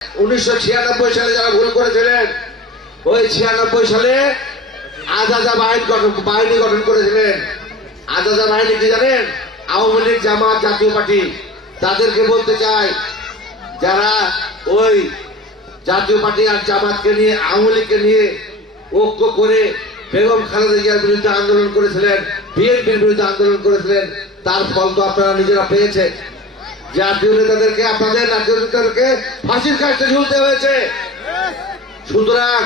1996 সালে যারা ভুল করেছিলেন, ওই 96 সালে আজাদা বাহিনী গঠন করেছিলেন। আজাদা বাহিনী কি জানেন? আওয়ামী লীগ, জামাত, জাতীয় পার্টি। তাদেরকে বলতে চাই, যারা ওই জাতীয় পার্টি আর জামাতকে নিয়ে, আওয়ামী লীগকে নিয়ে ঐক্য করে বেগম খালেদা জিয়ার বিরুদ্ধে আন্দোলন করেছিলেন, বিএনপির বিরুদ্ধে আন্দোলন করেছিলেন, তার ফল তো আপনারা নিজেরা পেয়েছেন। জাতীয় নেতাদেরকে, আপনাদের জাতীয় নেতাদেরকে ফাঁসির কাছে ঝুলতে হয়েছে। সুতরাং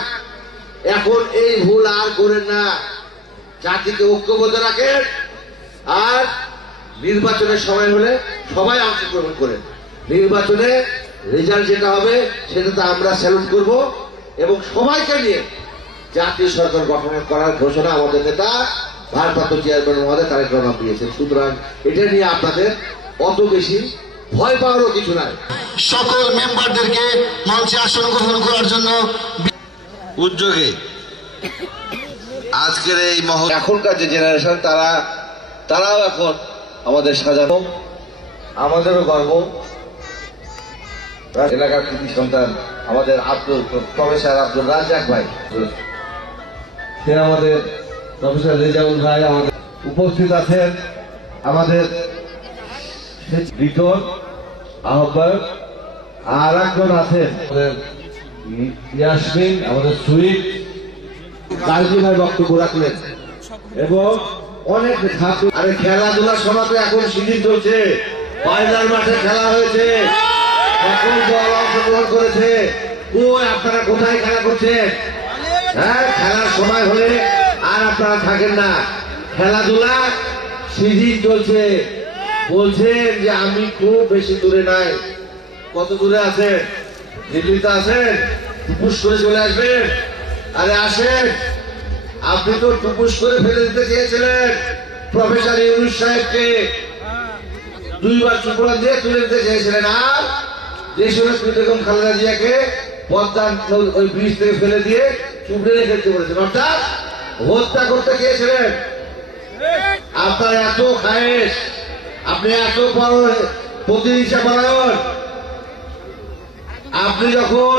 এখন এই ভুল আর করেন না, জাতিকে ঐক্যবদ্ধ রাখেন, আর নির্বাচনের সময় হলে সবাই অংশগ্রহণ করেন। নির্বাচনে রেজাল্ট যেটা হবে সেটাতে আমরা স্যালুট করব, এবং সবাইকে নিয়ে জাতীয় সরকার গঠন করার ঘোষণা আমাদের নেতা ভারপ্রাপ্ত চেয়ারম্যান মহোদয় তারেক রহমান দিয়েছেন। সুতরাং এটা নিয়ে আপনাদের অত বেশি ভয় পাওয়ারও কিছু নাই। সকল মেম্বারদেরকে মঞ্চে আসন গ্রহণ করার জন্য উদ্যোগে আজকের এই এখনকার যে জেনারেশন, তারাও এখন আমাদের সাজানো, আমাদেরও গর্ব। এলাকার কৃতি সন্তান আমাদের প্রফেসর আব্দুল রাজ্জাক ভাই, সে আমাদের প্রফেসর রেজাউল ভাই আমাদের উপস্থিত আছেন, আমাদের বিটন আহ্বায়ক, আর একজন আছেন আমাদের ইয়াসমিন, আমাদের সুইট কাজী ভাই বক্তব্য রাখলেন, এবং অনেক ছাত্র। আরে খেলাধুলার সময় তো এখন সিজন চলছে, বাইরের মাঠে খেলা হয়েছে, সকল দল অংশগ্রহণ করেছে। আপনারা কোথায় খেলা করছেন? হ্যাঁ, খেলার সময় হলে আর আপনারা থাকেন না। খেলাধুলা সিজন চলছে। বলছেন যে আমি খুব বেশি দূরে নাই। কত দূরে আছেন? দিল্লিতে আছেন? টুপুস করে চলে আসবেন। আরে আসেন, আপনি তো টুপুস করে ফেলে দিতে চেয়েছিলেন প্রফেসর ইউনূস সাহেবকে, 2 বার চুপড়া দিয়ে তুলে দিতে চেয়েছিলেন, আর দেশনেত্রী বেগম খালেদা জিয়াকে পদ্মা ওই ব্রিজ থেকে ফেলে দিয়ে চুপড়ে রেখে দিতে বলেছেন, অর্থাৎ হত্যা করতে চেয়েছিলেন। আপনার এত খায়েশ, আপনি এত বড় প্রতিহিংসা পরায়ণ, আপনি যখন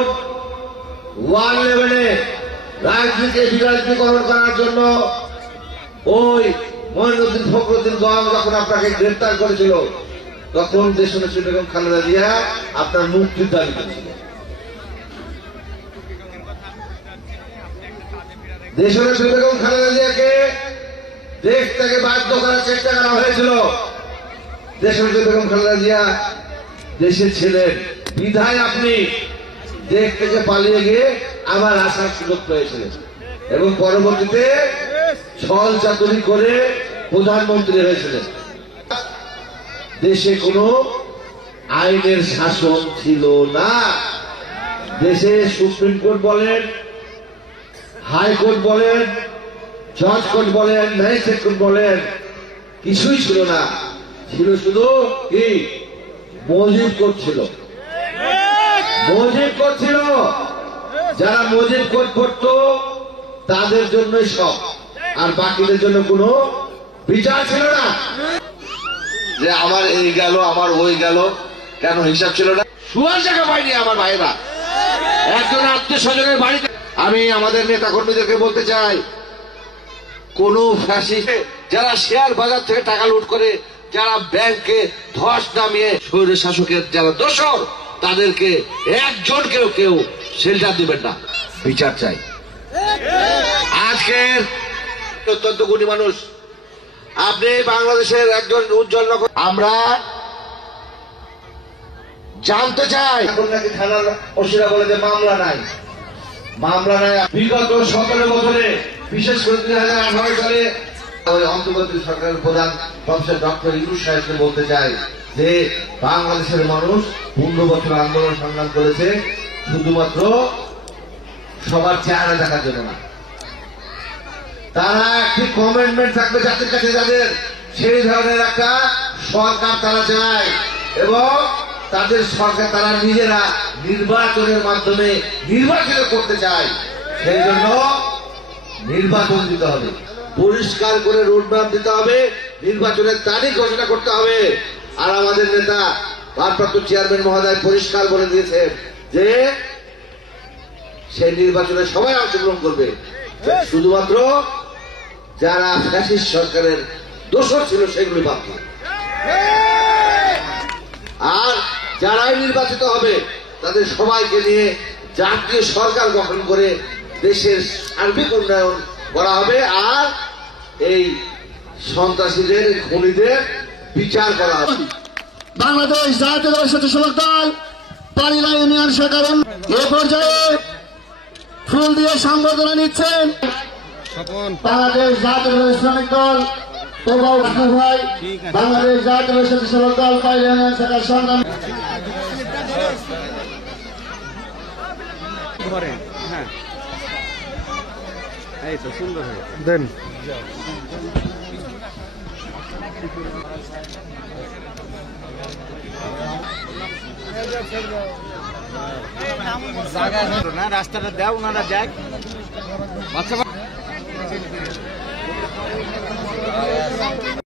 ওয়ান লেভেলে রাজনীতিকে বিরাজনীতিকরণ করার জন্য ওই মঈনুদ্দিন ফখরুদ্দিন দল যখন আপনাকে গ্রেফতার করেছিল, তখন দেশনেত্রী বেগম খালেদা জিয়া আপনার মুক্তির দাবি করেছিল। দেশনেত্রী বেগম খালেদা জিয়াকে দেশ থেকে বাধ্য করার চেষ্টা করা হয়েছিল। দেশনেত্রী বেগম খালেদা জিয়া দেশে ছিলেন বিধায় আপনি দেশ থেকে পালিয়ে গিয়ে আবার আসার সুযোগ পেয়েছিলেন, এবং পরবর্তীতে ছল চাতুরি করে প্রধানমন্ত্রী হয়েছিলেন। দেশে কোনো আইনের শাসন ছিল না। দেশে সুপ্রিম কোর্ট বলেন, হাইকোর্ট বলেন, জজ কোর্ট বলেন, ম্যাজিস্ট্রেট কোর্ট বলেন, কিছুই ছিল না। ছিল শুধু কি? মজিব কোর্ট ছিল। মজিব কোর্ট ছিল। যারা মজিব কোর্ট করত তাদের জন্যই সব, আর বাকিদের জন্য কোনো বিচার ছিল না। যে আমার এই গেল, আমার ওই গেল, কেন হিসাব ছিল না? শুয়ার জায়গা পাইনি আমার ভাইরা। একজন আত্মীয় স্বজনের বাড়িতে আমি আমাদের নেতা কর্মীদেরকে বলতে চাই, কোন ফ্যাসিস্ট যারা শেয়ার বাজার থেকে টাকা লুট করে, যারা ব্যাংকে ধস নামিয়ে স্বৈর শাসকের যারা দোষর, তাদেরকে একজনকেও কেউ শেল্টার দিবেন না, বিচার চাই। আজকের অত্যন্ত গুণী মানুষ আপনি, বাংলাদেশের একজন উজ্জ্বল নগর। আমরা জানতে চাই, এখন নাকি থানার ওসিরা বলে যে মামলা নাই, মামলা নাই। বিগত 17 বছরে, বিশেষ করে 2018 সালে ওই অন্তর্বর্তী সরকারের প্রধান প্রফেসর ডক্টর ইউনূস সাহেবকে বলতে চাই যে বাংলাদেশের মানুষ 15 বছর আন্দোলন সংগ্রাম করেছে শুধুমাত্র সবার চেহারা দেখার জন্য না। তারা একটি কমিটমেন্ট থাকবে জাতির কাছে, যাদের সেই ধরনের একটা সরকার তারা চায়, এবং তাদের সরকার তারা নিজেরা নির্বাচনের মাধ্যমে নির্বাচন করতে চায়। সেই জন্য নির্বাচন দিতে হবে, পরিষ্কার করে রোডম্যাপ দিতে হবে, নির্বাচনের তারিখ ঘোষণা করতে হবে। আর আমাদের নেতা ভারপ্রাপ্ত চেয়ারম্যান মহোদয় পরিষ্কার বলে দিয়েছেন যে সেই নির্বাচনে সবাই অংশগ্রহণ করবে, শুধুমাত্র যারা ফ্যাসিস্ট সরকারের দোষর ছিল সেগুলি বাদ দিয়ে। আর যারাই নির্বাচিত হবে তাদের সবাইকে নিয়ে জাতীয় সরকার গঠন করে দেশের সার্বিক উন্নয়ন করা হবে, আর এই সন্ত্রাসীদের খুনিদের বিচার করা হবে। বাংলাদেশ জাতীয় স্বেচ্ছাসেবক দল পালিলা ইউনিয়ন শাখার এ পর্যায়ে ফুল দিয়ে সংবর্ধনা নিচ্ছেন বাংলাদেশ জাতীয় শ্রমিক দল ভাই, বাংলাদেশ জাতীয় স্বেচ্ছাসেবক দল পালিলা ইউনিয়ন শাখার সংগ্রামী হ্যাঁ, এই তো সুন্দর হয়ে দেন। রাস্তাটা দেও, ওনারা দেখ।